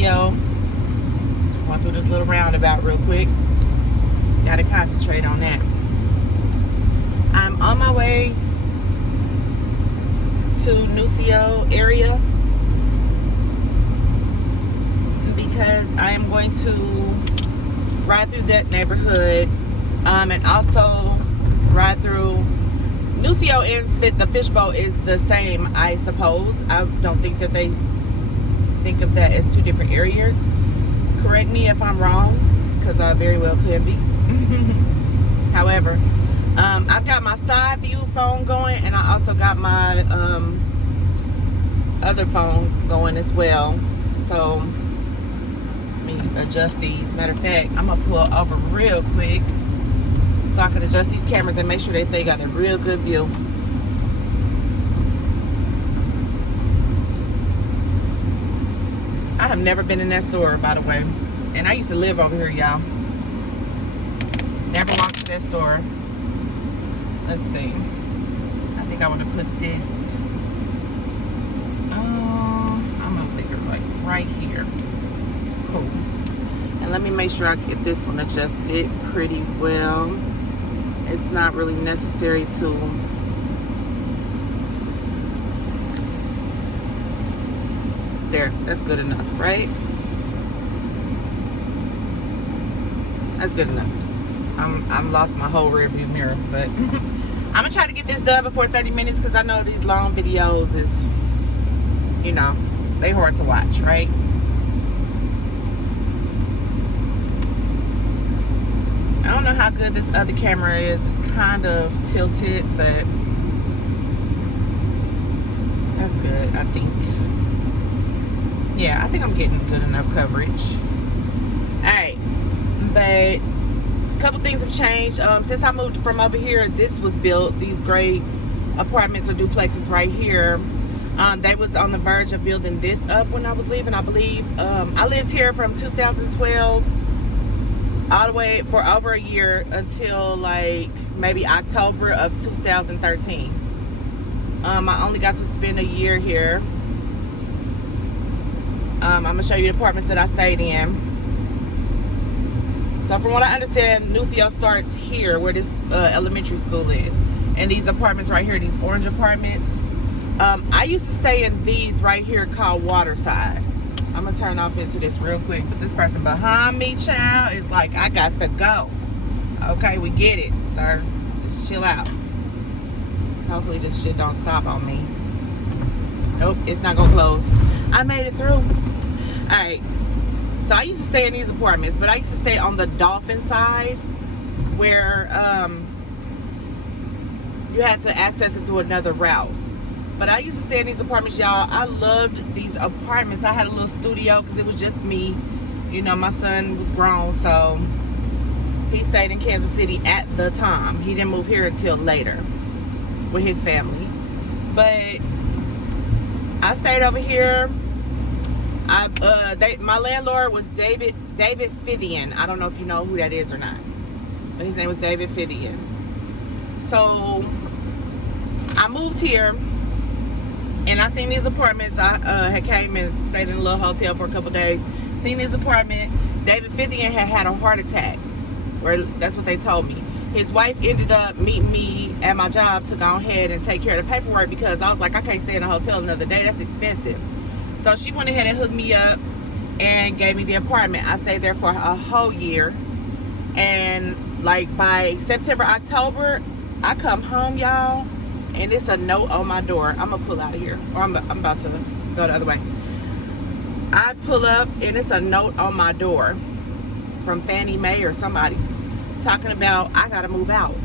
Nuccio. Going through this little roundabout real quick. Gotta concentrate on that. I'm on my way to Nuccio area because I am going to ride through that neighborhood and also ride through Nuccio, and the Fish Bowl is the same, I suppose. I don't think that they think of that as two different areas. Correct me if I'm wrong, because I very well could be. However, I've got my side view phone going, and I also got my other phone going as well. So let me adjust these. Matter of fact, I'm gonna pull over real quick so I can adjust these cameras and make sure that they got a real good view. I have never been in that store, by the way. And I used to live over here, y'all. Never walked to that store. Let's see. I think I want to put this. I'm gonna leave it like right here. Cool. And let me make sure I get this one adjusted pretty well. It's not really necessary to there. That's good enough, right? That's good enough. I'm lost my whole rear view mirror, but I'm gonna try to get this done before 30 minutes because I know these long videos is, you know, they hard to watch, right? I don't know how good this other camera is. It's kind of tilted, but that's good, I think. Yeah, I think I'm getting good enough coverage. Alright, but a couple things have changed. Since I moved from over here, this was built, these gray apartments or duplexes right here. They was on the verge of building this up when I was leaving, I believe. I lived here from 2012 all the way for over a year until like maybe October of 2013. I only got to spend a year here. I'm gonna show you the apartments that I stayed in. So from what I understand, Nuccio starts here where this elementary school is, and these apartments right here, these orange apartments, I used to stay in these right here called Waterside. I'm gonna turn off into this real quick, but this person behind me, child, is like, I got to go. Okay, we get it, sir. Just chill out. Hopefully this shit don't stop on me. Nope, it's not gonna close. I made it through. Alright, so I used to stay in these apartments, but I used to stay on the Dolphin side where you had to access it through another route. But I used to stay in these apartments, y'all. I loved these apartments. I had a little studio because it was just me. You know, my son was grown, so he stayed in Kansas City at the time. He didn't move here until later with his family. But I stayed over here. My landlord was David Fithian. I don't know if you know who that is or not, but his name was David Fithian. So I moved here, and I seen these apartments. I had came and stayed in a little hotel for a couple days. Seen this apartment. David Fithian had a heart attack, or that's what they told me. His wife ended up meeting me at my job to go ahead and take care of the paperwork because I was like, I can't stay in a hotel another day. That's expensive. So she went ahead and hooked me up and gave me the apartment. I stayed there for a whole year. And like by September, October, I come home, y'all, and it's a note on my door. I'm gonna pull out of here, or I'm about to go the other way. I pull up and it's a note on my door from Fannie Mae or somebody talking about I gotta move out.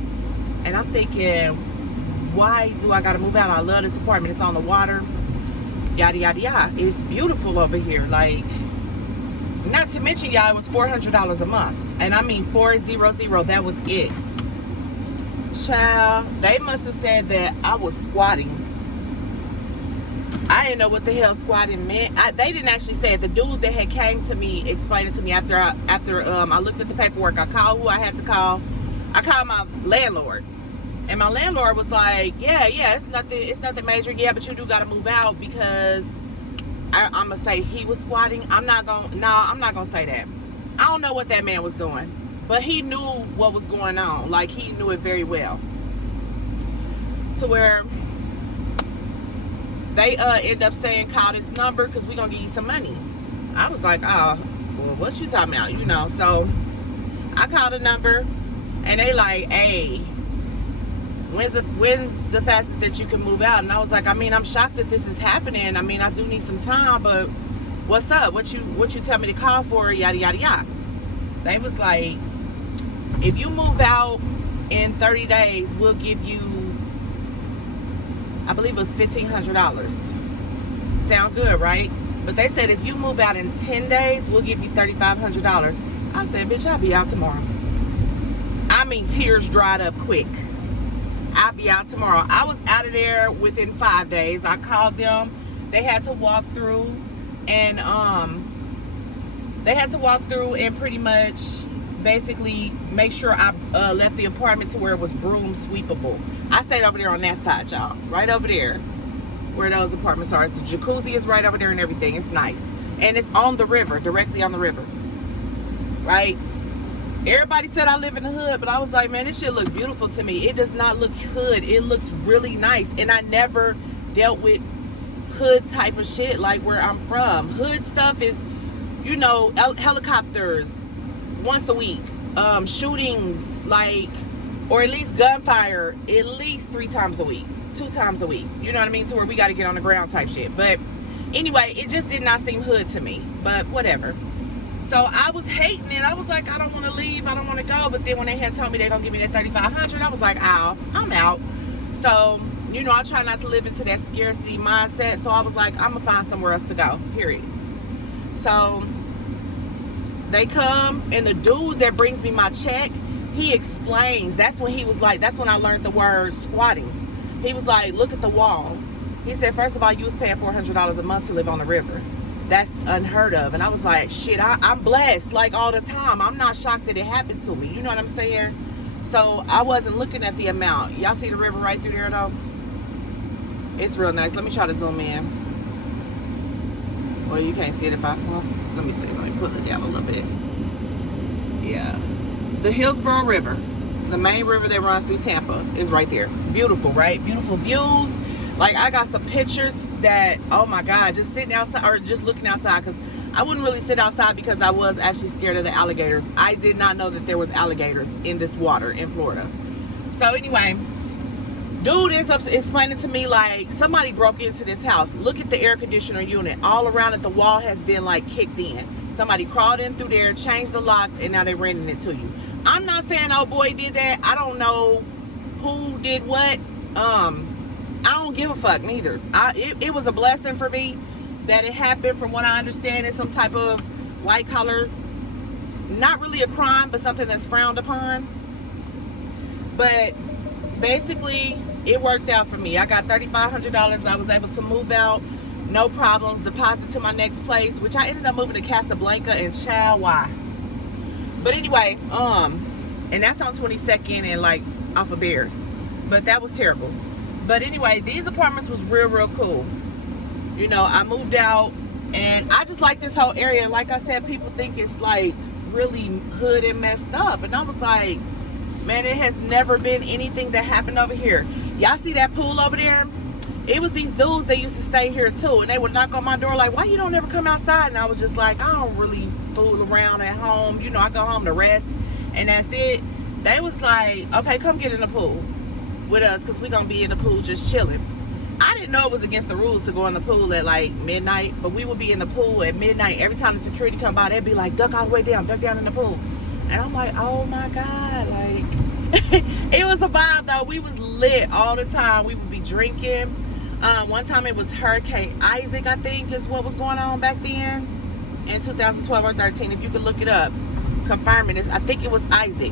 And I'm thinking, why do I gotta move out? I love this apartment. It's on the water. Yada yada yada. It's beautiful over here. Like, not to mention, y'all, it was $400 a month, and I mean 400. That was it. Child, they must have said that I was squatting. I didn't know what the hell squatting meant. They didn't actually say it. The dude that had came to me explained it to me after I looked at the paperwork. I called who I had to call. I called my landlord. And my landlord was like, yeah, it's nothing major. Yeah, but you do got to move out because I'm gonna say he was squatting. I'm not gonna say that. I don't know what that man was doing, but he knew what was going on. Like, he knew it very well. To where they end up saying, call this number because we're gonna give you some money. I was like, oh, well, what you talking about? You know, so I called a number and they like, hey, when's the fastest that you can move out? And I was like, I mean, I'm shocked that this is happening. I mean, I do need some time, but what's up? What you tell me to call for? Yada yada yada. They was like, if you move out in 30 days, we'll give you, I believe it was $1,500. Sound good, right? But they said if you move out in 10 days, we'll give you $3,500. I said, bitch, I'll be out tomorrow. I mean, tears dried up quick. I'll be out tomorrow. I was out of there within 5 days. I called them. They had to walk through and pretty much basically make sure I left the apartment to where it was broom sweepable. I stayed over there on that side, y'all. Right over there where those apartments are. It's the jacuzzi is right over there and everything. It's nice. And it's on the river, directly on the river. Right? Everybody said I live in the hood, but I was like, man, this shit look beautiful to me. It does not look hood. It looks really nice. And I never dealt with hood type of shit like where I'm from. Hood stuff is, you know, helicopters once a week. Shootings, like, or at least gunfire at least 3 times a week. 2 times a week. You know what I mean? To where we got to get on the ground type shit. But anyway, it just did not seem hood to me. But whatever. So I was hating it. I was like, I don't want to leave. I don't want to go. But then when they had told me they're going to give me that $3,500, I was like, ow, I'm out. So, you know, I try not to live into that scarcity mindset. So I was like, I'm going to find somewhere else to go, period. So they come, and the dude that brings me my check, he explains. That's when he was like, that's when I learned the word squatting. He was like, look at the wall. He said, first of all, you was paying $400 a month to live on the river. That's unheard of. And I was like, shit, I'm blessed, like, all the time. I'm not shocked that it happened to me. You know what I'm saying? So I wasn't looking at the amount. Y'all see the river right through there, though? It's real nice. Let me try to zoom in. Well, you can't see it if I... Well, let me see. Let me pull it down a little bit. Yeah. The Hillsborough River, the main river that runs through Tampa, is right there. Beautiful, right? Beautiful views. Like, I got some pictures that, oh my God, just sitting outside or just looking outside, because I wouldn't really sit outside because I was actually scared of the alligators. I did not know that there was alligators in this water in Florida. So anyway, dude ends up explaining to me, like, somebody broke into this house. Look at the air conditioner unit. All around it, the wall has been, like, kicked in. Somebody crawled in through there, changed the locks, and now they're renting it to you. I'm not saying oh boy did that. I don't know who did what. I don't give a fuck neither. It was a blessing for me that it happened. From what I understand, it's some type of white collar, not really a crime, but something that's frowned upon. But basically, it worked out for me. I got $3,500. I was able to move out, no problems, deposit to my next place, which I ended up moving to Casablanca and child, why? But anyway, and that's on 22nd and like off of Bears. But that was terrible. But anyway, these apartments was real cool. You know, I moved out and I just like this whole area. Like I said, people think it's like really hood and messed up. And I was like, man, it has never been anything that happened over here. Y'all see that pool over there? It was these dudes that used to stay here too. And they would knock on my door like, why you don't ever come outside? And I was just like, I don't really fool around at home. You know, I go home to rest and that's it. They was like, okay, come get in the pool with us because we're going to be in the pool just chilling. I didn't know it was against the rules to go in the pool at like midnight, but we would be in the pool at midnight. Every time the security come by, they'd be like, duck all the way down, duck down in the pool. And I'm like, oh my God, like, it was a vibe though. We was lit all the time. We would be drinking. One time it was Hurricane Isaac, I think is what was going on back then in 2012 or 13. If you could look it up, confirming this. I think it was Isaac.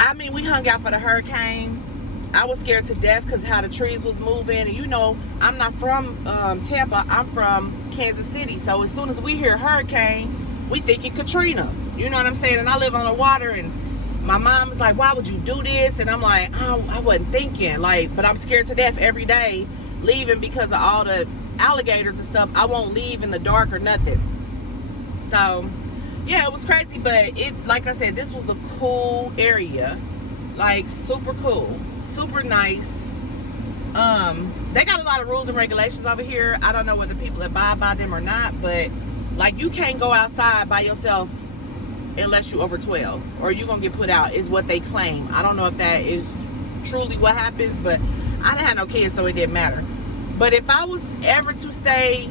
I mean, we hung out for the hurricane. I was scared to death because how the trees was moving. And you know, I'm not from Tampa. I'm from Kansas City. So as soon as we hear hurricane, we thinking Katrina. You know what I'm saying? And I live on the water. And my mom was like, why would you do this? And I'm like, oh, I wasn't thinking. Like, but I'm scared to death every day leaving because of all the alligators and stuff, I won't leave in the dark or nothing. So yeah, it was crazy, but it, like I said, this was a cool area, like super cool, super nice. They got a lot of rules and regulations over here. I don't know whether people abide by them or not, but like, you can't go outside by yourself unless you're over 12, or you're gonna get put out, is what they claim. I don't know if that is truly what happens, but I didn't have no kids, so it didn't matter. But if I was ever to stay,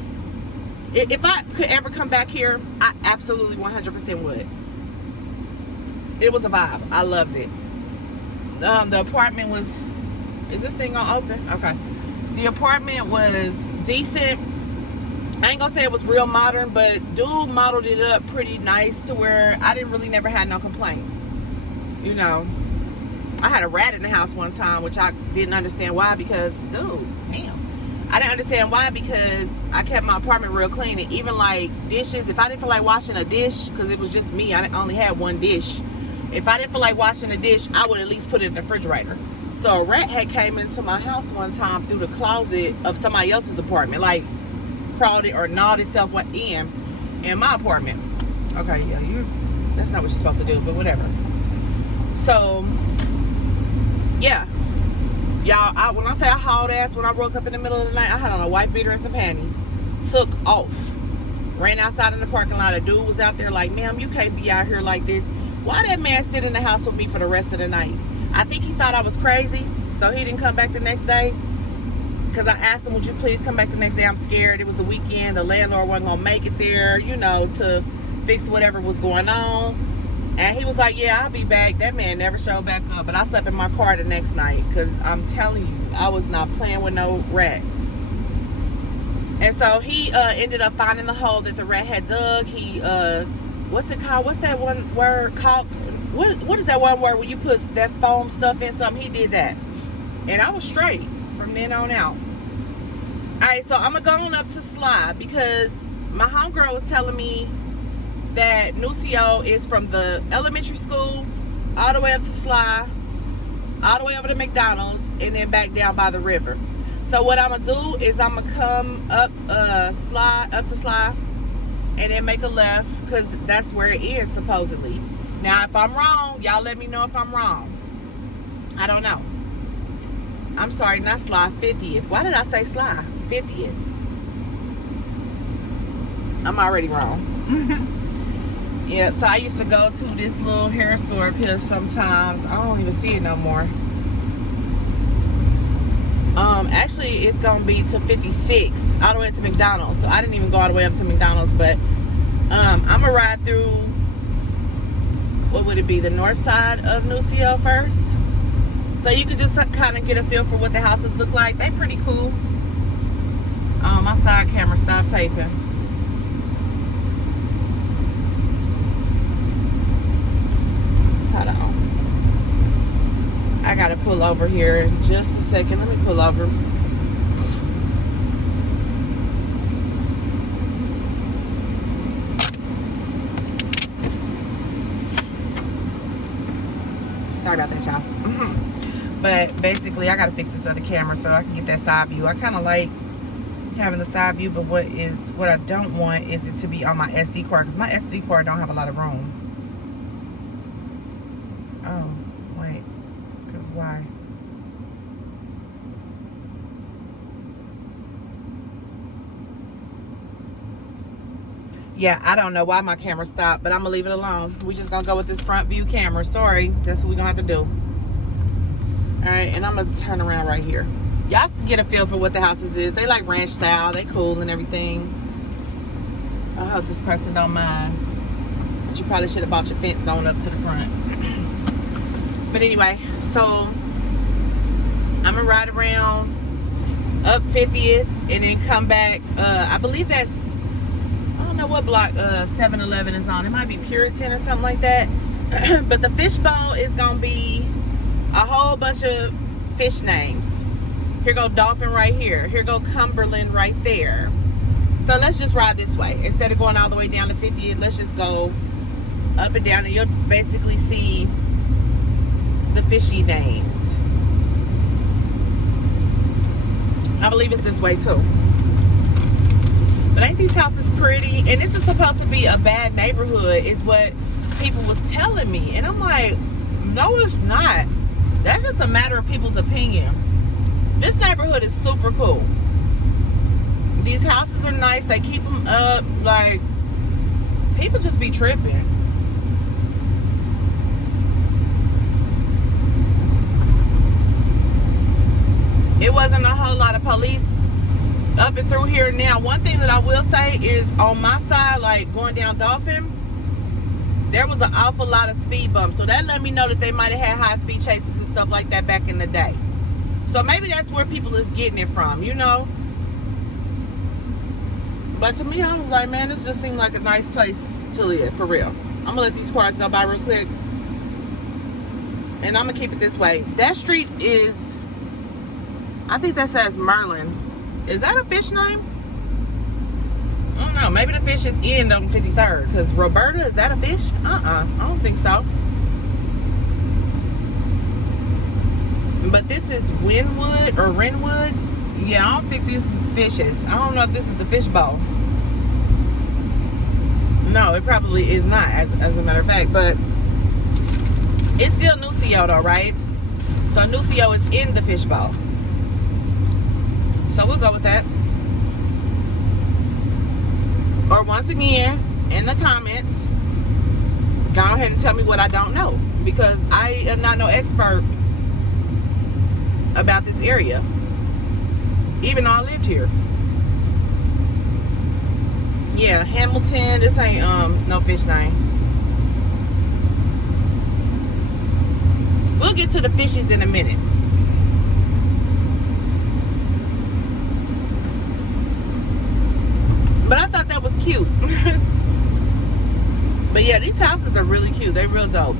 if I could ever come back here, I absolutely 100% would. It was a vibe. I loved it. The apartment was, is this thing gonna open? Okay. The apartment was decent. I ain't gonna say it was real modern, but dude modeled it up pretty nice to where I didn't really never had no complaints. You know, I had a rat in the house one time, which I didn't understand why, because, dude, damn. I didn't understand why, because I kept my apartment real clean. And even like dishes, if I didn't feel like washing a dish, because it was just me, I only had one dish. If I didn't feel like washing a dish, I would at least put it in the refrigerator. So a rat had came into my house one time through the closet of somebody else's apartment, like crawled it or gnawed itself in my apartment. Okay, yeah, that's not what you're supposed to do, but whatever. So yeah, y'all, when I say I hauled ass, when I woke up in the middle of the night, I had on a white beater and some panties, took off, ran outside in the parking lot. A dude was out there like, ma'am, you can't be out here like this. Why that man sit in the house with me for the rest of the night? I think he thought I was crazy, so he didn't come back the next day. Because I asked him, would you please come back the next day? I'm scared. It was the weekend. The landlord wasn't going to make it there, you know, to fix whatever was going on. And he was like, yeah, I'll be back. That man never showed back up. But I slept in my car the next night, because I'm telling you, I was not playing with no rats. And so he ended up finding the hole that the rat had dug. He, what's it called? What's that one word called? What is that one word when you put that foam stuff in something? He did that. And I was straight from then on out. Alright, so I'm going to go on up to Sly, because my homegirl was telling me that Nuccio is from the elementary school all the way up to Sly, all the way over to McDonald's, and then back down by the river. So what I'm going to do is I'm going to come up to Sly, and then make a left, because that's where it is supposedly. Now, if I'm wrong, y'all let me know if I'm wrong. I don't know. I'm sorry, not Sly, 50th. Why did I say Sly? 50th. I'm already wrong. Yeah, so I used to go to this little hair store up here sometimes. I don't even see it no more. Actually, it's going to be to 56, all the way to McDonald's. So I didn't even go all the way up to McDonald's, but I'm going to ride through, what would it be, the north side of Nuccio first. So you can just kind of get a feel for what the houses look like. They pretty cool. My side camera stopped taping. Hold on. I gotta pull over here in just a second. Let me pull over. Sorry about that, y'all. But basically, I gotta fix this other camera so I can get that side view. I kind of like having the side view, but what I don't want is it to be on my SD card, because my SD card don't have a lot of room. Oh, wait, because why? Yeah, I don't know why my camera stopped, but I'm gonna leave it alone. We just gonna go with this front view camera. Sorry, that's what we're gonna have to do. All right, and I'm gonna turn around right here. Y'all get a feel for what the houses is. They like ranch style. They cool and everything. I hope this person don't mind. But you probably should have bought your fence on up to the front. But anyway, so I'm gonna ride around up 50th and then come back. I believe that's, I don't know what block 7-Eleven is on. It might be Puritan or something like that. But the Fish Bowl is gonna be a whole bunch of fish names. Here go Dolphin right here. Here go Cumberland right there. So let's just ride this way. Instead of going all the way down to 50th, let's just go up and down, and you'll basically see the fishy names. I believe it's this way too. But ain't these houses pretty? And this is supposed to be a bad neighborhood, is what people was telling me. And I'm like, no, it's not. That's just a matter of people's opinion. This neighborhood is super cool. These houses are nice. They keep them up. Like, people just be tripping. It wasn't a whole lot of police up and through here. Now, one thing that I will say is on my side, like going down Dolphin, there was an awful lot of speed bumps. So that let me know that they might have had high speed chases and stuff like that back in the day. So maybe that's where people is getting it from, you know. But to me, I was like, man, this just seemed like a nice place to live, for real. I'm gonna let these cars go by real quick, and I'm gonna keep it this way. That street is, I think that says Merlin. Is that a fish name? I don't know. Maybe the fish is in on 53rd. Because Roberta, is that a fish? I don't think so. But this is Winwood or Renwood. Yeah, I don't think this is fishes. I don't know if this is the Fish Bowl. No, it probably is not, as a matter of fact. But it's still Nuccio though, right? So Nuccio is in the Fish Bowl. So we'll go with that. Or once again, in the comments, go ahead and tell me what I don't know. Because I am not no expert about this area. Even though I lived here. Yeah, Hamilton. This ain't no fish name. We'll get to the fishies in a minute. But I thought that was cute. But yeah, these houses are really cute. They real dope.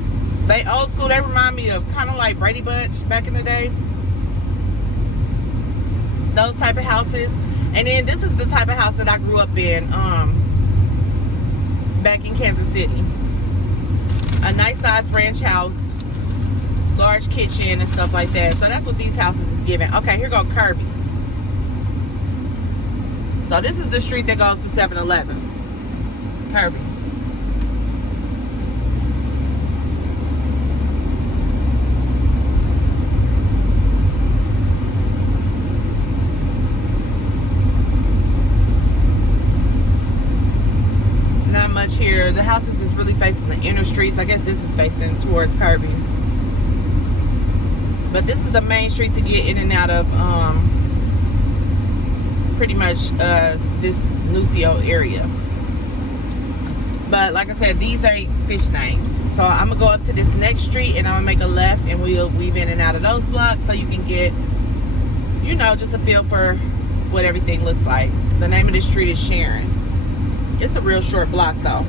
They old school. They remind me of kind of like Brady Bunch back in the day. Those type of houses. And then this is the type of house that I grew up in back in Kansas City. A nice sized ranch house, large kitchen and stuff like that. So that's what these houses is giving. Okay, here go Kirby. So this is the street that goes to 7-Eleven. Kirby. Not much here. The houses is really facing the inner streets. I guess this is facing towards Kirby. But this is the main street to get in and out of pretty much this Nuccio area. But like I said, these ain't fish names. So I'm gonna go up to this next street and I'm gonna make a left and we'll weave in and out of those blocks so you can get, you know, just a feel for what everything looks like. The name of this street is Sharon. It's a real short block though.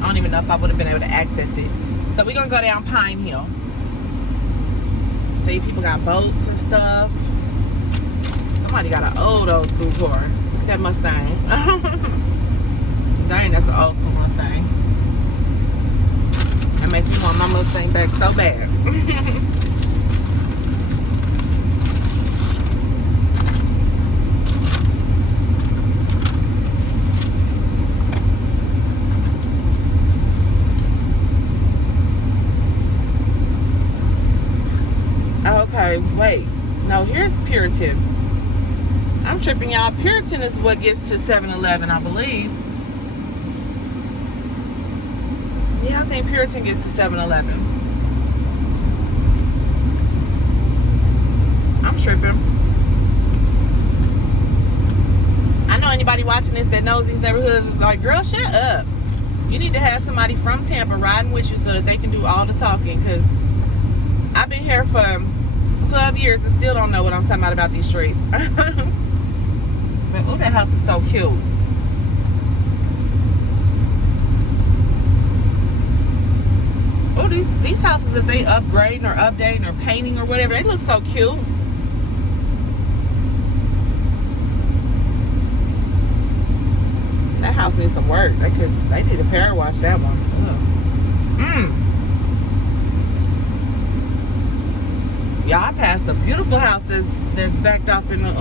I don't even know if I would have been able to access it. So we're gonna go down Pine Hill. See, people got boats and stuff. Somebody got an old school car. Look at that Mustang. Dang, that's an old school Mustang. That makes me want my Mustang back so bad. Okay, wait. No, here's Puritan. I'm tripping, y'all. Puritan is what gets to 7-Eleven, I believe. Yeah, I think Puritan gets to 7-Eleven. I'm tripping. I know anybody watching this that knows these neighborhoods is like, girl, shut up. You need to have somebody from Tampa riding with you so that they can do all the talking, because I've been here for 12 years and still don't know what I'm talking about these streets. But oh, that house is so cute. Oh, these houses that they upgrading or updating or painting or whatever, they look so cute. That house needs some work. They need to power wash that one. Y'all, I passed a beautiful house that's backed off in the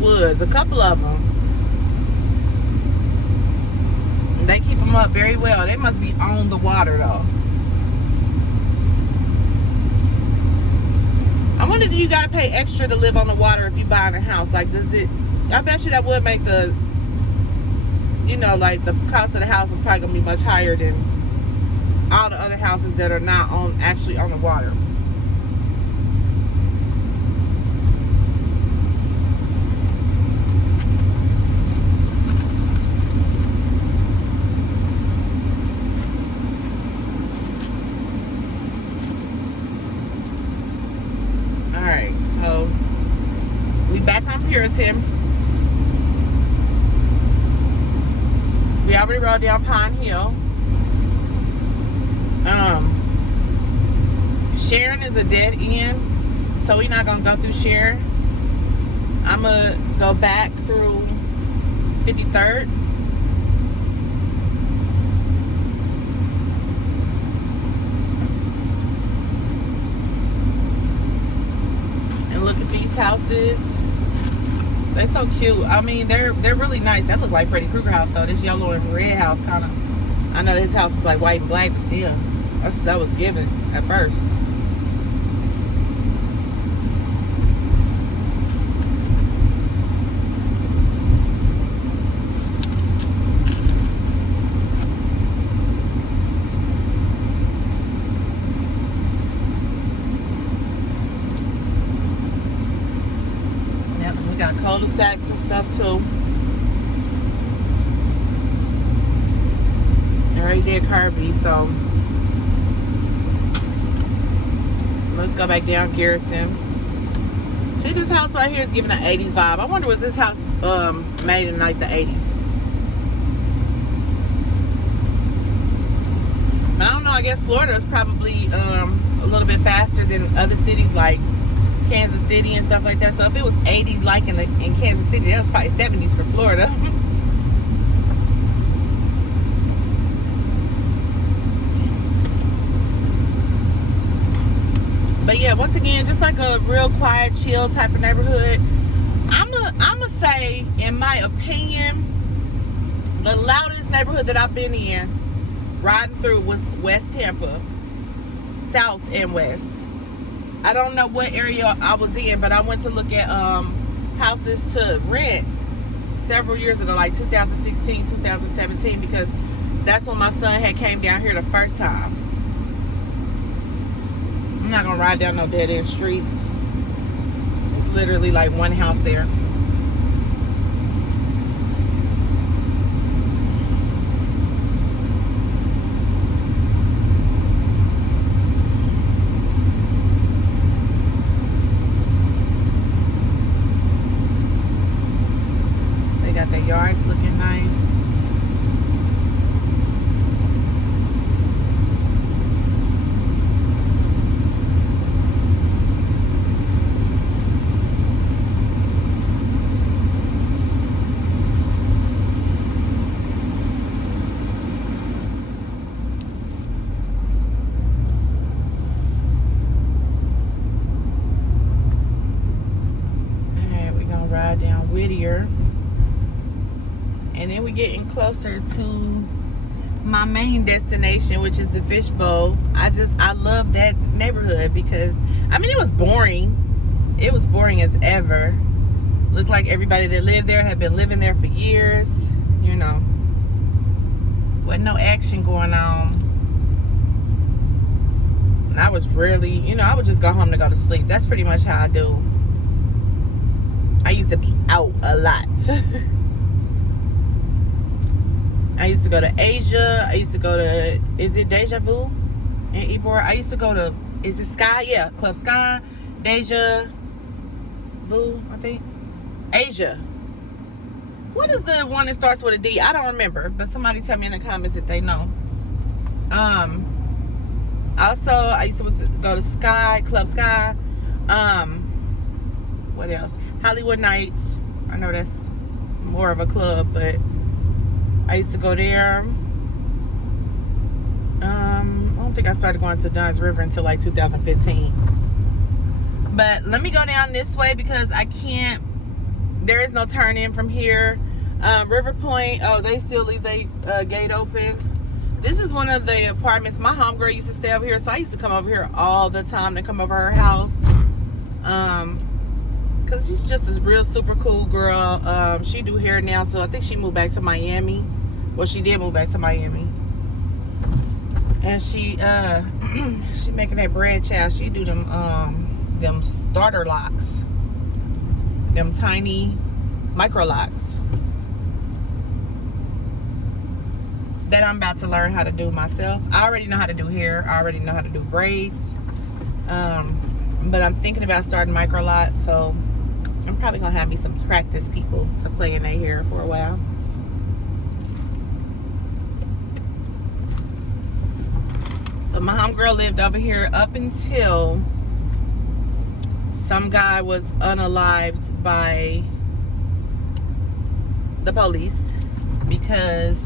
woods. A couple of them. them up very well. They must be on the water though. I wonder, do you gotta pay extra to live on the water if you buy in a house? Like, does it? I bet you that would make the, you know, like the cost of the house is probably gonna be much higher than all the other houses that are not actually on the water. Alright, so we back on Puritan. We already rode down Pine Hill. Sharon is a dead end, so we're not gonna go through Sharon. I'm gonna go back through 53rd. And look at these houses. They're so cute. I mean, they're really nice. That look like Freddy Krueger house though. This yellow and red house kind of. I know this house is like white and black, but still, that was given at first. Yep, we got cul-de-sacs and stuff too. Right there, Kirby. So let's go back down Garrison. See, this house right here is giving an 80s vibe. I wonder, was this house made in like the 80s? But I don't know. I guess Florida is probably a little bit faster than other cities like Kansas City and stuff like that. So if it was 80s like in Kansas City, that was probably 70s for Florida. But yeah, once again, just like a real quiet, chill type of neighborhood. I'ma say, in my opinion, the loudest neighborhood that I've been in, riding through, was West Tampa, South and West. I don't know what area I was in, but I went to look at houses to rent several years ago, like 2016, 2017, because that's when my son had came down here the first time. I'm not gonna ride down no dead end streets. It's literally like one house there. They got their yards looking nice. Down Whittier, and then we're getting closer to my main destination, which is the Fish Bowl. I love that neighborhood because, I mean, it was boring as ever. Looked like everybody that lived there had been living there for years, you know. Wasn't no action going on. And I was really, you know, I would just go home to go to sleep. That's pretty much how I do. I used to be out a lot. I used to go to Asia. I used to go to, is it Deja Vu in Ybor? I used to go to, is it Sky? Yeah, Club Sky, Deja Vu, I think. Asia. What is the one that starts with a D? I don't remember, but somebody tell me in the comments if they know. Also, I used to go to Sky, Club Sky. What else? Hollywood Nights. I know that's more of a club, but I used to go there. I don't think I started going to Dunn's River until like 2015. But let me go down this way because I can't, there is no turn in from here. River Point, oh, they still leave their gate open. This is one of the apartments. My homegirl used to stay over here, so I used to come over here all the time to come over her house. Because she's just this real super cool girl. She do hair now, so I think she moved back to Miami. Well, she did move back to Miami. And she she making that bread, child. She do them starter locks. Them tiny micro locks. That I'm about to learn how to do myself. I already know how to do hair. I already know how to do braids. But I'm thinking about starting micro lots, so I'm probably gonna have me some practice people to play in their hair for a while. But my homegirl lived over here up until some guy was unalived by the police because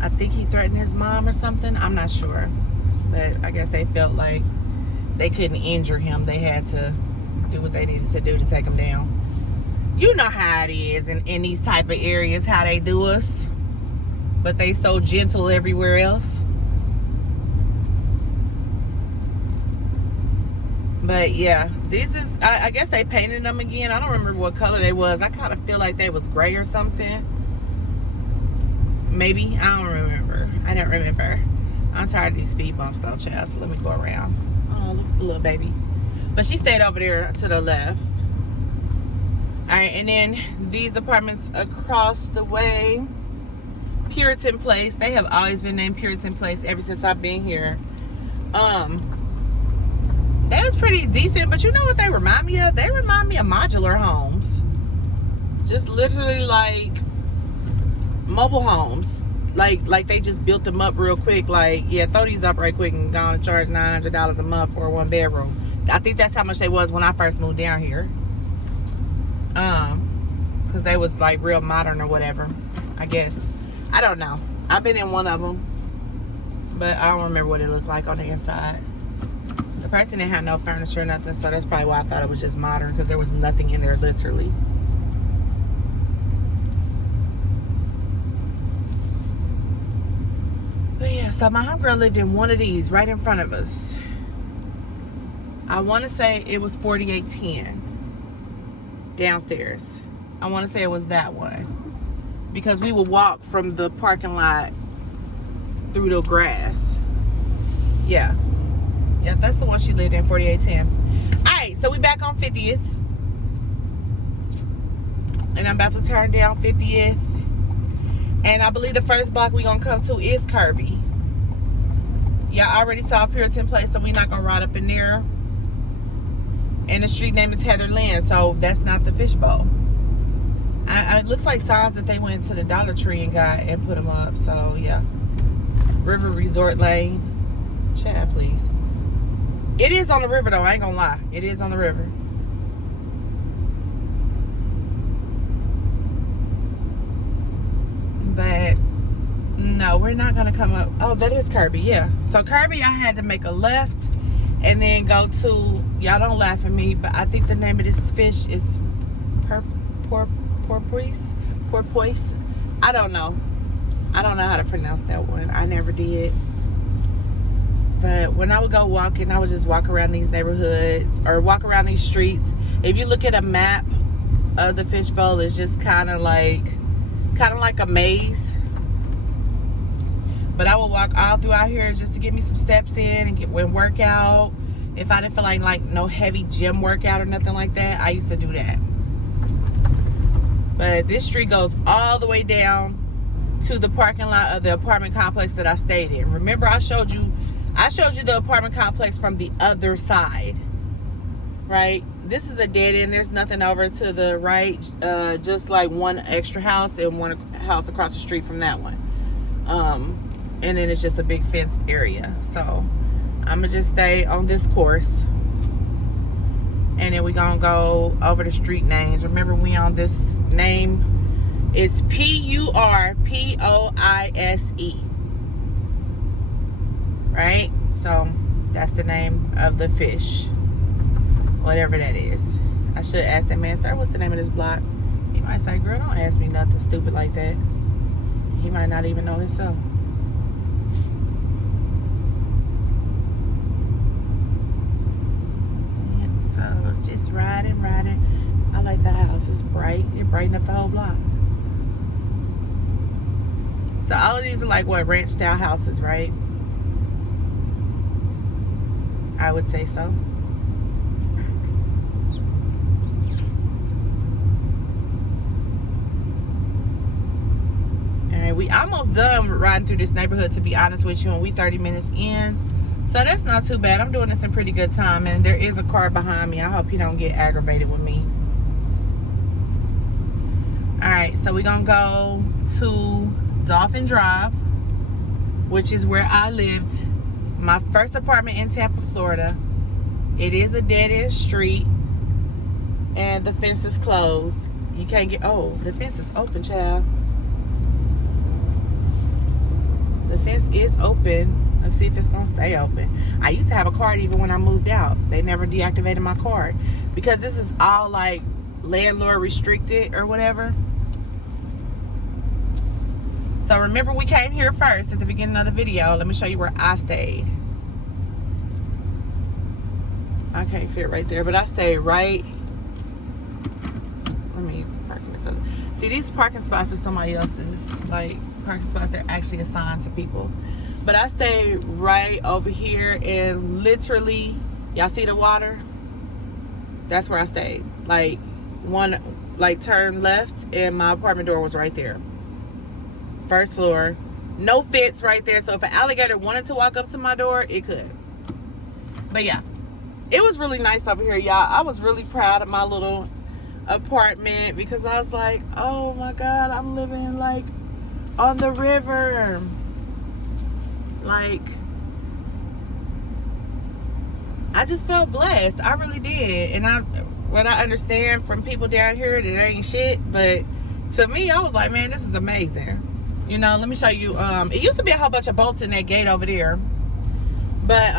I think he threatened his mom or something. I'm not sure. But I guess they felt like they couldn't injure him. They had to do what they needed to do to take him down. You know how it is in these type of areas, how they do us. But they so gentle everywhere else. But yeah, this is, I guess they painted them again. I don't remember what color they was. I kind of feel like they was gray or something. Maybe, I don't remember. I don't remember. I'm tired of these speed bumps though, child, so let me go around. Oh, look at the little baby. But she stayed over there to the left. Alright, and then these apartments across the way, Puritan Place. They have always been named Puritan Place ever since I've been here. That was pretty decent, but you know what they remind me of? They remind me of modular homes. Just literally like mobile homes. Like they just built them up real quick. Like, yeah, throw these up right quick and gonna charge $900 a month for a 1-bedroom. I think that's how much they was when I first moved down here. Because they was like real modern or whatever, I guess. I don't know. I've been in one of them, but I don't remember what it looked like on the inside. The person didn't have no furniture or nothing, so that's probably why I thought it was just modern, because there was nothing in there, literally. But yeah, so my homegirl lived in one of these right in front of us. I want to say it was 4810 downstairs. I want to say it was that one, because we would walk from the parking lot through the grass. Yeah, that's the one she lived in, 4810. All right, so we back on 50th, and I'm about to turn down 50th, and I believe the first block we gonna come to is Kirby. Yeah, I already saw Puritan Place, so we're not gonna ride up in there. And the street name is Heather Lynn, so that's not the Fish Bowl. It looks like signs that they went to the Dollar Tree and got and put them up. So yeah, River Resort Lane. Chad, please. It is on the river though. I ain't gonna lie. It is on the river. But no, we're not gonna come up. Oh, that is Kirby. Yeah. So Kirby, I had to make a left and then go to, y'all don't laugh at me, but I think the name of this fish is porpoise. I don't know how to pronounce that one. I never did. But when I would go walking, I would just walk around these neighborhoods or walk around these streets. If you look at a map of the Fish Bowl, it's just kind of like a maze. But I would walk all throughout here just to get me some steps in and work out. If I didn't feel like no heavy gym workout or nothing like that, I used to do that. But this street goes all the way down to the parking lot of the apartment complex that I stayed in. Remember, I showed you the apartment complex from the other side, right? This is a dead end. There's nothing over to the right, just like one extra house and one house across the street from that one. And then it's just a big fenced area. So I'm gonna just stay on this course, and then we gonna go over the street names. Remember, we on this name. It's Purpoise, right? So that's the name of the fish, whatever that is. I should ask that man, sir, what's the name of this block? He might say, girl, don't ask me nothing stupid like that. He might not even know himself. So just riding. I like the house. It's bright. It brightened up the whole block. So all of these are like what, ranch style houses, right? I would say so. Alright, we almost done riding through this neighborhood, to be honest with you, and we 30 minutes in. So that's not too bad. I'm doing this in pretty good time, and there is a car behind me. I hope you don't get aggravated with me. Alright, so we're gonna go to Dolphin Drive, which is where I lived. My first apartment in Tampa, Florida. It is a dead-end street, and the fence is closed. You can't get, oh, the fence is open, child. The fence is open. Let's see if it's gonna stay open. I used to have a card even when I moved out. They never deactivated my card because this is all like landlord restricted or whatever. So remember, we came here first at the beginning of the video. Let me show you where I stayed. I can't fit right there, but I stayed right. Let me park in this other. See, these parking spots are somebody else's, like parking spots. They're actually assigned to people. But I stayed right over here, and literally, y'all see the water? That's where I stayed. Like turn left, and my apartment door was right there. First floor, no fence right there. So if an alligator wanted to walk up to my door, it could. But yeah, it was really nice over here, y'all. I was really proud of my little apartment because I was like, oh my God, I'm living like on the river. Like, I just felt blessed. I really did. And what I understand from people down here, that ain't shit. But to me, I was like, man, this is amazing. You know, let me show you. It used to be a whole bunch of boats in that gate over there. But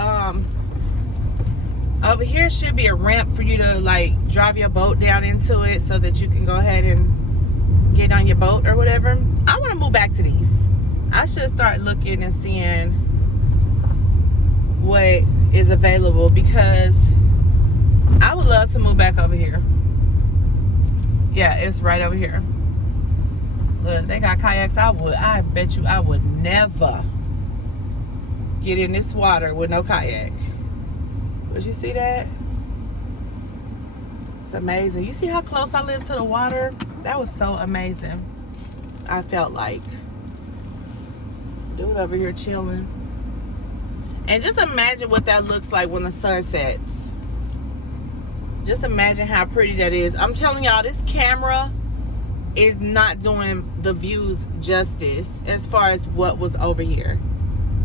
over here should be a ramp for you to like drive your boat down into it so that you can go ahead and get on your boat or whatever. I want to move back to these. I should start looking and seeing what is available because I would love to move back over here. Yeah, it's right over here. Look, they got kayaks. I bet you I would never get in this water with no kayak. Would you see that? It's amazing. You see how close I live to the water? That was so amazing. I felt like. Dude over here chilling. And just imagine what that looks like when the sun sets. Just imagine how pretty that is. I'm telling y'all, this camera is not doing the views justice as far as what was over here.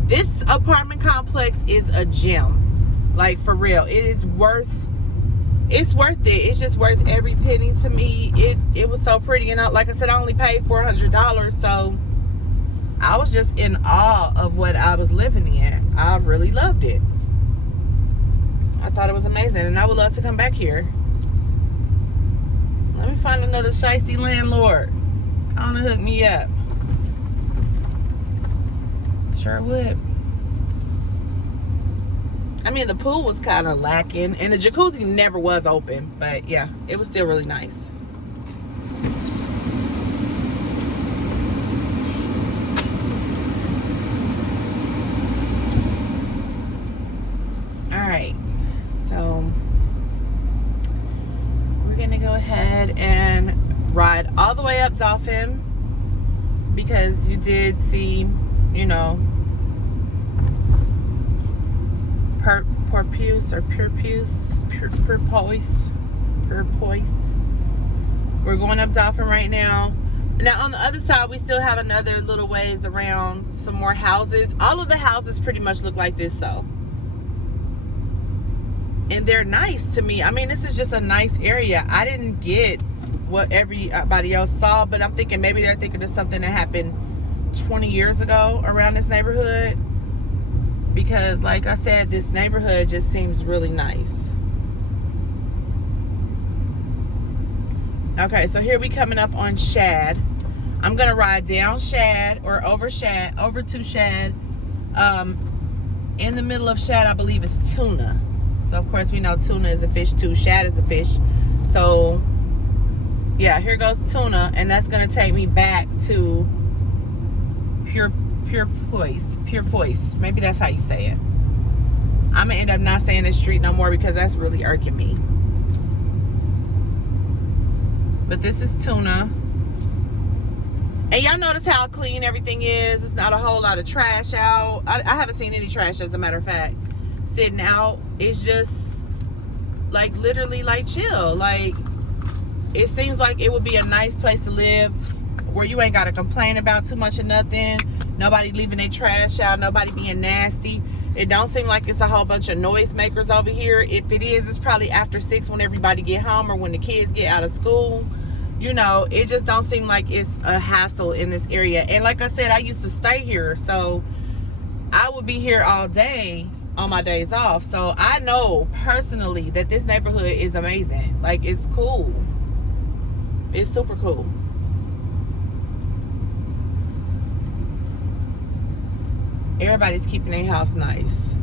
This apartment complex is a gem. Like, for real. It's worth it. It's just worth every penny to me. It was so pretty. And like I said, I only paid $400, so I was just in awe of what I was living in. I really loved it. I thought it was amazing, and I would love to come back here. Let me find another shiesty landlord. Come on and hook me up. Sure would. I mean, the pool was kind of lacking, and the jacuzzi never was open, but yeah, it was still really nice. Alright, so we're gonna go ahead and ride all the way up Dolphin because you did see, you know, Porpoise. We're going up Dolphin right now. Now on the other side, we still have another little ways around, some more houses. All of the houses pretty much look like this though. And they're nice to me. I mean, this is just a nice area. I didn't get what everybody else saw, but I'm thinking maybe they're thinking of something that happened 20 years ago around this neighborhood. Because like I said, this neighborhood just seems really nice. Okay, so here we coming up on Shad. I'm gonna ride down Shad or over to Shad. In the middle of Shad, I believe, is tuna. So of course we know tuna is a fish too. Shad is a fish. So yeah, here goes tuna, and that's gonna take me back to Pure Poise. Maybe that's how you say it. I'm gonna end up not saying this street no more because that's really irking me. But this is tuna. And y'all notice how clean everything is. It's not a whole lot of trash out. I haven't seen any trash, as a matter of fact, sitting out. It's just like literally like chill. Like, it seems like it would be a nice place to live where you ain't got to complain about too much of nothing. Nobody leaving their trash out. Nobody being nasty. It don't seem like it's a whole bunch of noise makers over here. If it is, it's probably after 6 when everybody get home or when the kids get out of school. You know, it just don't seem like it's a hassle in this area. And like I said, I used to stay here, so I would be here all day on my days off. So I know personally that this neighborhood is amazing. Like, it's cool. It's super cool. Everybody's keeping their house nice.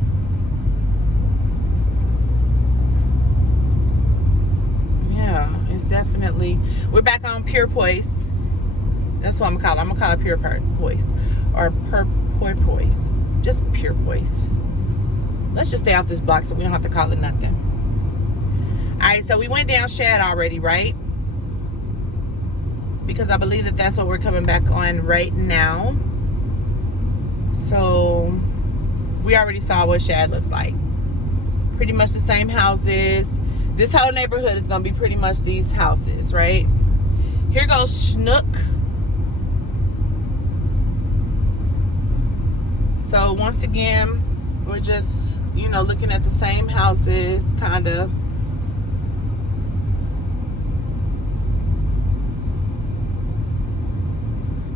Yeah, it's definitely, we're back on Pure Poise. That's what I'm gonna call it. I'm gonna call it Pure Poise or Pure Poise. Just Pure Poise. Let's just stay off this block so we don't have to call it nothing. All right, so we went down Shad already, right? Because I believe that that's what we're coming back on right now. So we already saw what Shad looks like. Pretty much the same houses. This whole neighborhood is going to be pretty much these houses, right? Here goes Schnook. So once again, we're just, you know, looking at the same houses, kind of.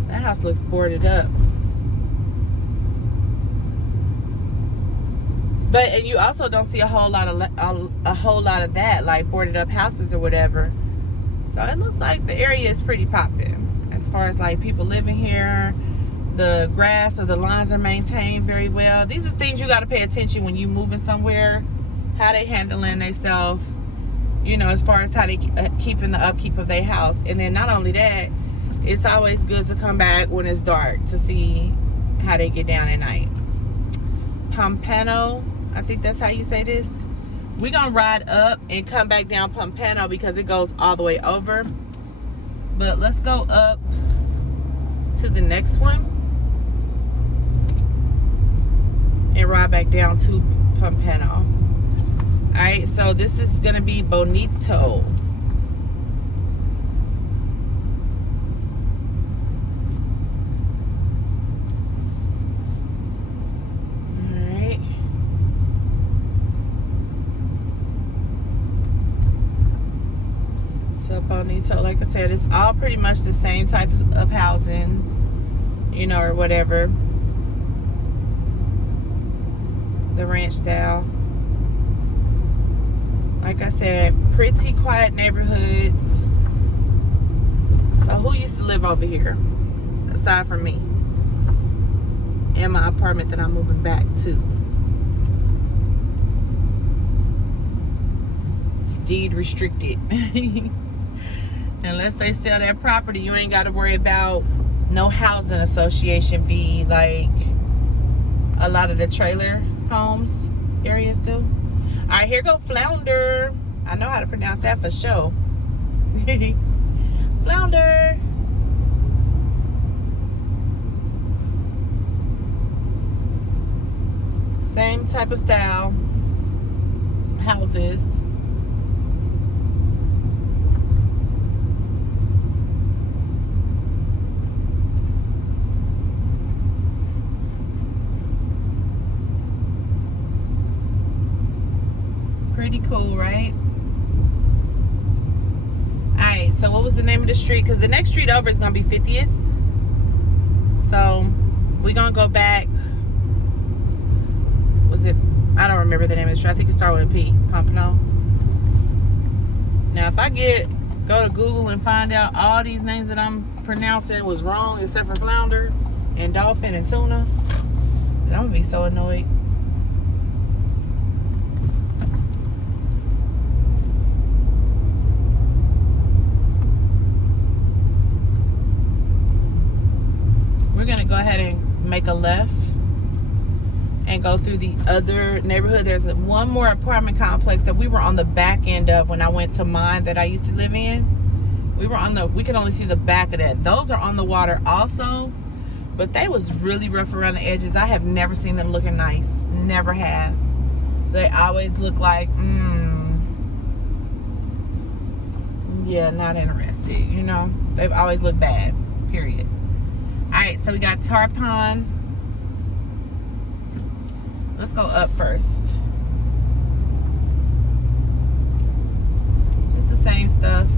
That house looks boarded up. But, and you also don't see a whole lot of that, like boarded up houses or whatever. So it looks like the area is pretty popping as far as like people living here. The grass or the lawns are maintained very well. These are things you got to pay attention when you moving somewhere. How they handling themselves, you know, as far as how they keeping the upkeep of their house. And then not only that, it's always good to come back when it's dark to see how they get down at night. Pompano, I think that's how you say this. We're gonna ride up and come back down Pompano because it goes all the way over. But let's go up to the next one and ride back down to Pompano. Alright, so this is gonna be Bonito. Bonito, like I said, it's all pretty much the same type of housing, you know, or whatever. The ranch style. Like I said, pretty quiet neighborhoods. So who used to live over here aside from me and my apartment that I'm moving back to? It's deed restricted. Unless they sell their property, you ain't got to worry about no housing association fee like a lot of the trailer homes areas do. All right, here go Flounder. I know how to pronounce that for sure. Flounder. Same type of style houses. Pretty cool, right? Alright, so what was the name of the street? Because the next street over is going to be 50th. So, we're going to go back. Was it? I don't remember the name of the street. I think it started with a P. Pompano. Now, if I get go to Google and find out all these names that I'm pronouncing was wrong except for flounder and dolphin and tuna, then I'm gonna be so annoyed. We're gonna go ahead and make a left and go through the other neighborhood. There's one more apartment complex that we were on the back end of when I went to mine that I used to live in. We could only see the back of that. Those are on the water also, but they was really rough around the edges. I have never seen them looking nice. Never have. They always look like, yeah, not interested, you know? They've always looked bad, period. All right, so we got Tarpon. Let's go up first. Just the same stuff.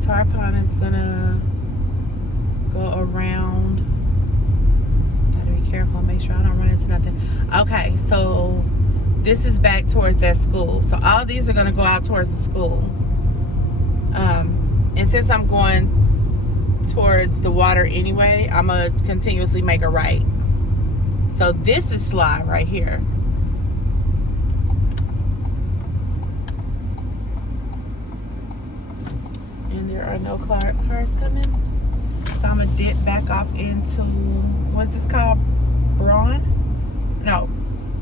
Tarpon is gonna go around. Gotta be careful, make sure I don't run into nothing. Okay, so this is back towards that school. So all these are gonna go out towards the school. And since I'm going towards the water anyway, I'm gonna continuously make a right. So this is Sly right here. There are no cars coming, so I'm gonna dip back off into, what's this called? No,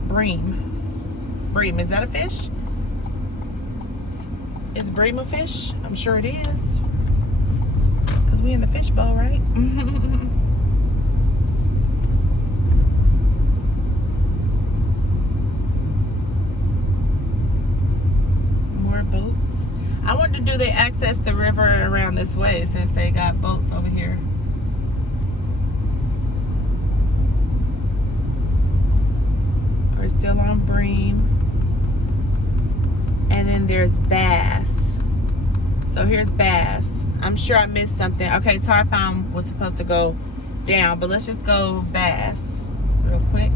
bream. Is that a fish? Is bream a fish? I'm sure it is, because we in the fish bowl, right? More boats. I wonder, do they access the river around this way since they got boats over here? We're still on bream. And then there's bass. So here's bass. I'm sure I missed something. Okay, tarpon was supposed to go down, but let's just go bass real quick.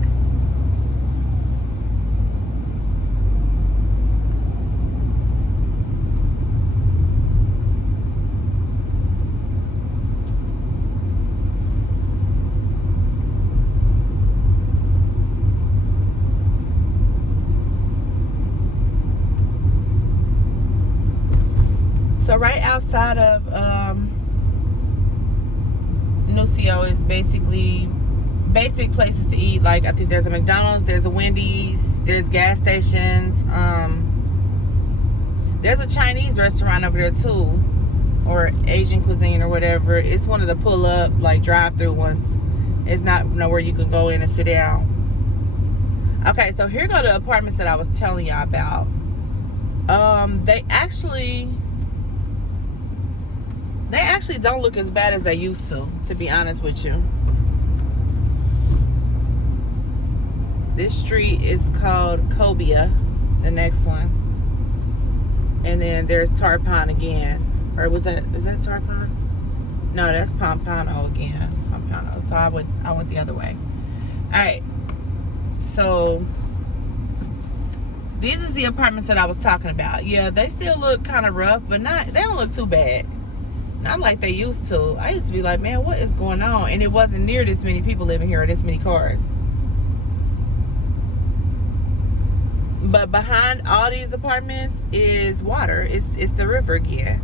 So right outside of Nuccio is basically basic places to eat. Like I think there's a McDonald's, there's a Wendy's, there's gas stations. There's a Chinese restaurant over there too, or Asian cuisine or whatever. It's one of the pull up like drive-through ones. It's not nowhere you can go in and sit down. Okay, so here go the apartments that I was telling y'all about. They actually don't look as bad as they used to be honest with you. This street is called Cobia, the next one. And then there's Tarpon again. Or is that Tarpon? No, that's Pompano again. Pompano. So I went the other way. Alright. So these is the apartments that I was talking about. Yeah, they still look kind of rough, but they don't look too bad. Not like they used to. I used to be like, man, what is going on? And it wasn't near this many people living here or this many cars. But behind all these apartments is water. It's the river again.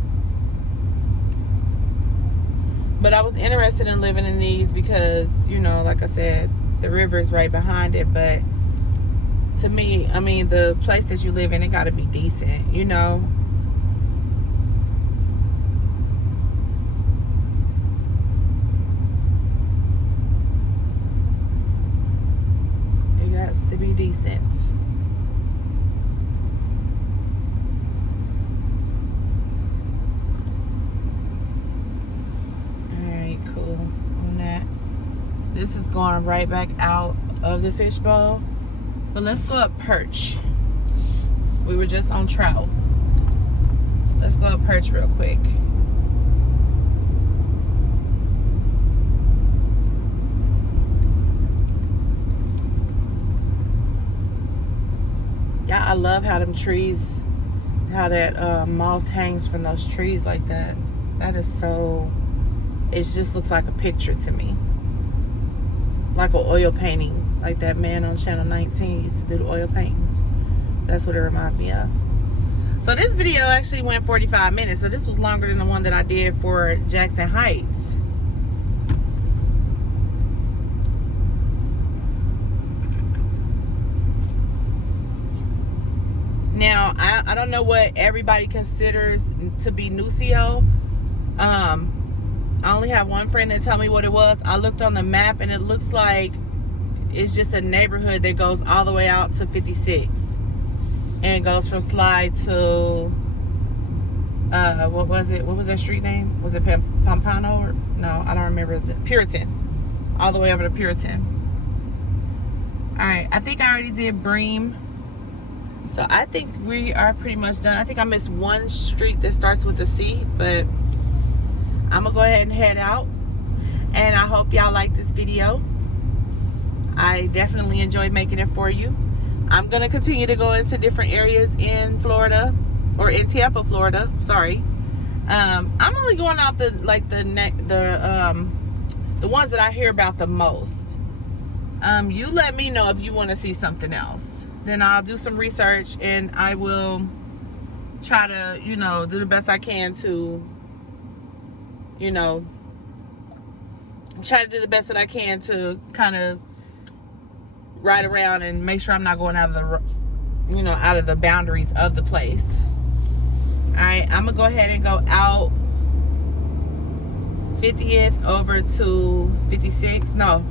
But I was interested in living in these because, you know, like I said, the river is right behind it. But to me, I mean, the place that you live in, it got to be decent, you know. To be decent. Alright, cool. On that. This is going right back out of the fish bowl. But let's go up perch. We were just on trout. Let's go up perch real quick. Yeah, I love how them trees, how that moss hangs from those trees like that. That is so, it just looks like a picture to me. Like an oil painting, like that man on Channel 19 used to do the oil paintings. That's what it reminds me of. So this video actually went 45 minutes, so this was longer than the one that I did for Jackson Heights. Now, I don't know what everybody considers to be Nuccio. I only have one friend that told me what it was. I looked on the map and it looks like it's just a neighborhood that goes all the way out to 56 and goes from Slide to what was it? What was that street name? Was it Pompano? Or no, I don't remember. The Puritan, all the way over to Puritan. All right, I think I already did Bream. So I think we are pretty much done. I think I missed one street that starts with a C, but I'm gonna go ahead and head out. And I hope y'all like this video. I definitely enjoyed making it for you. I'm gonna continue to go into different areas in Florida, or in Tampa, Florida. Sorry. I'm only going off the ones that I hear about the most. You let me know if you want to see something else. Then I'll do some research and I will try to, do the best I can to, try to do the best that I can to kind of ride around and make sure I'm not going out of the boundaries of the place. All right, I'm gonna go ahead and go out 50th over to 56. No,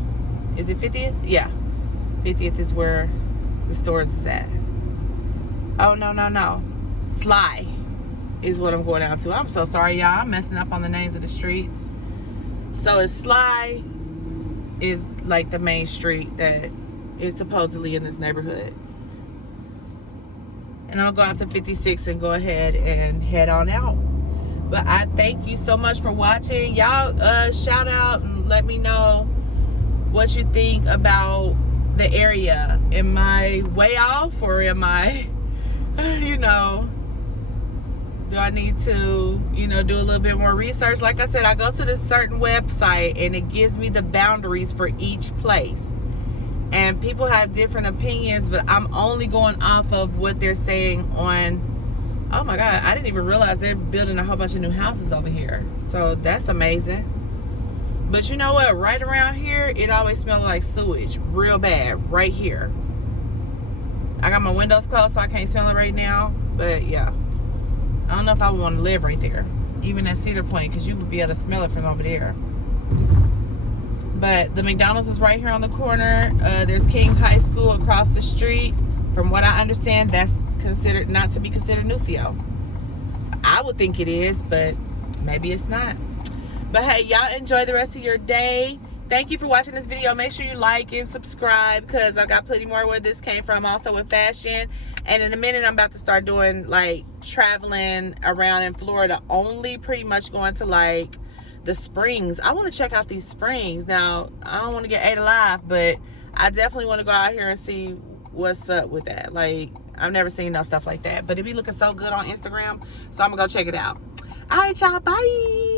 is it 50th? Yeah, 50th is where the stores is at. Oh, no. Sly is what I'm going down to. I'm so sorry, y'all. I'm messing up on the names of the streets. So it's Sly is like the main street that is supposedly in this neighborhood. And I'll go out to 56 and go ahead and head on out. But I thank you so much for watching. Y'all shout out and let me know what you think about the area. Am I way off, or am I, do I need to, do a little bit more research? Like I said, I go to this certain website and it gives me the boundaries for each place. And people have different opinions, but I'm only going off of what they're saying on, oh my God, I didn't even realize they're building a whole bunch of new houses over here. So that's amazing. But you know what? Right around here, it always smells like sewage. Real bad. Right here. I got my windows closed, so I can't smell it right now. But yeah. I don't know if I would want to live right there. Even at Cedar Point, because you would be able to smell it from over there. But the McDonald's is right here on the corner. There's King High School across the street. From what I understand, that's considered not to be considered Nuccio. I would think it is, but maybe it's not. But hey, y'all enjoy the rest of your day. Thank you for watching this video. Make sure you like and subscribe, because I got plenty more where this came from, also with fashion. And in a minute, I'm about to start doing like traveling around in Florida, only pretty much going to like the springs. I want to check out these springs. Now, I don't want to get ate alive, but I definitely want to go out here and see what's up with that. Like, I've never seen no stuff like that, but it be looking so good on Instagram, so I'm gonna go check it out. All right, y'all, bye.